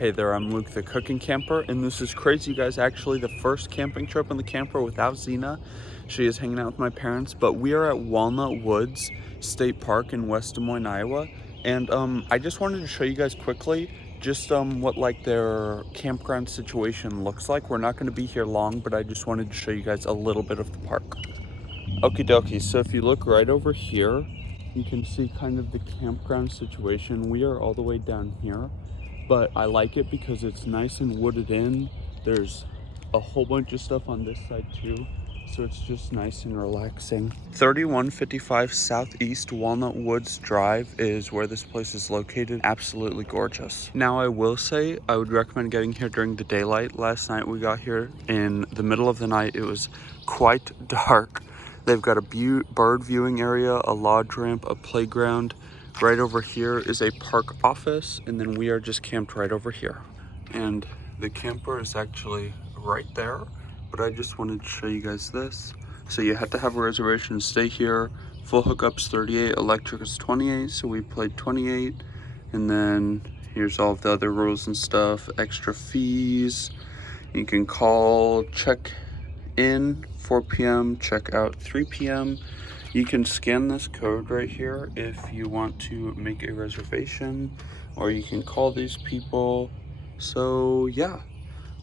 Hey there, I'm Luke the Cookin camper, and this is crazy, you guys. Actually, the first camping trip in the camper without Xena. She is hanging out with my parents, but we are at Walnut Woods State Park in West Des Moines, Iowa. And I just wanted to show you guys quickly just what like their campground situation looks like. We're not going to be here long, but I just wanted to show you guys a little bit of the park. Okie dokie, so if you look right over here, you can see kind of the campground situation. We are all the way down here, but I like it because it's nice and wooded in. There's a whole bunch of stuff on this side too, so it's just nice and relaxing. 3155 Southeast Walnut Woods Drive is where this place is located. Absolutely gorgeous. Now I will say I would recommend getting here during the daylight. Last night we got here in the middle of the night. It was quite dark. They've got a bird viewing area, a lodge ramp, a playground. Right over here is a park office, and then we are just camped right over here. And the camper is actually right there, but I just wanted to show you guys this. So you have to have a reservation to stay here. Full hookup's 38, electric is 28, so we played 28. And then here's all of the other rules and stuff, extra fees. You can call, check in 4 p.m., check out 3 p.m. You can scan this code right here if you want to make a reservation, or you can call these people. So yeah,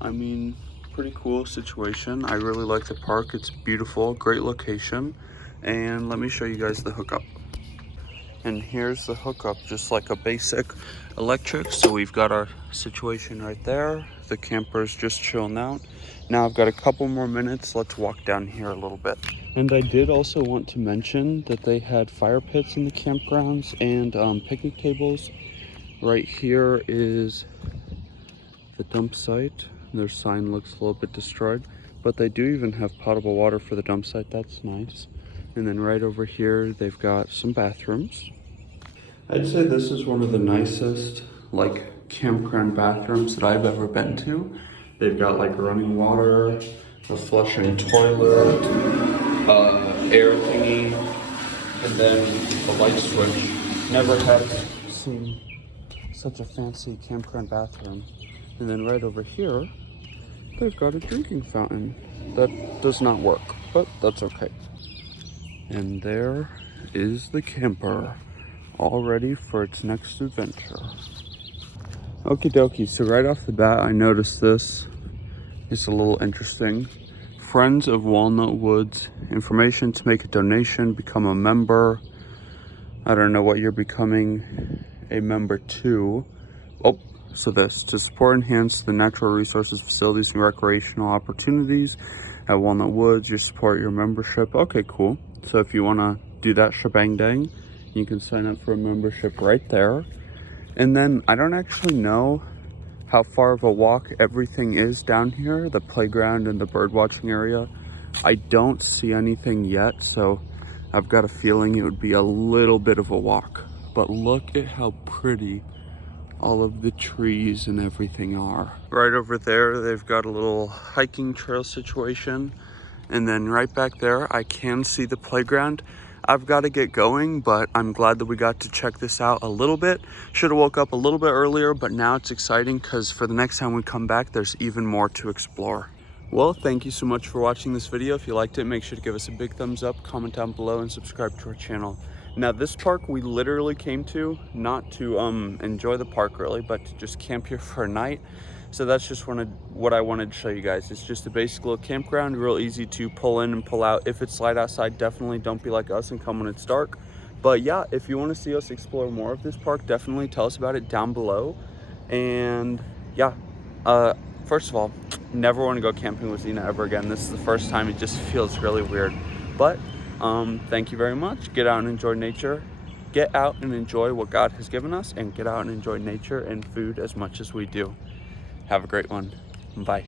I mean, pretty cool situation. I really like the park. It's beautiful, great location. And let me show you guys the hookup. And here's the hookup, just like a basic electric. So we've got our situation right there. The camper's just chilling out. Now I've got a couple more minutes. Let's walk down here a little bit. And I did also want to mention that they had fire pits in the campgrounds and picnic tables. Right here is the dump site. Their sign looks a little bit destroyed, but they do even have potable water for the dump site. That's nice. And then right over here, they've got some bathrooms. I'd say this is one of the nicest like campground bathrooms that I've ever been to. They've got like running water, a flushing toilet, air thingy, and then a light switch. Never have seen such a fancy campground bathroom. And then right over here, they've got a drinking fountain. That does not work, but that's okay. And there is the camper, all ready for its next adventure. Okie dokie, so right off the bat, I noticed this. It's a little interesting. Friends of Walnut Woods, information to make a donation, become a member. I don't know what you're becoming a member to. Oh, so this, to support and enhance the natural resources, facilities, and recreational opportunities at Walnut Woods, you support your membership. Okay, cool. So if you want to do that shebang dang, you can sign up for a membership right there. And then I don't actually know how far of a walk everything is down here, the playground and the bird watching area. I don't see anything yet, so I've got a feeling it would be a little bit of a walk. But look at how pretty all of the trees and everything are. Right over there, they've got a little hiking trail situation. And then right back there, I can see the playground. I've got to get going, but I'm glad that we got to check this out a little bit. Should have woke up a little bit earlier, but now it's exciting because for the next time we come back, there's even more to explore. Well, thank you so much for watching this video. If you liked it, make sure to give us a big thumbs up, comment down below, and subscribe to our channel. Now, this park we literally came to, not to enjoy the park really, but to just camp here for a night. So that's just what I wanted to show you guys. It's just a basic little campground, real easy to pull in and pull out. If it's light outside, definitely don't be like us and come when it's dark. But yeah, if you want to see us explore more of this park, definitely tell us about it down below. And yeah, first of all, never want to go camping with Xena ever again. This is the first time. It just feels really weird. But thank you very much. Get out and enjoy nature. Get out and enjoy what God has given us, and get out and enjoy nature and food as much as we do. Have a great one. Bye.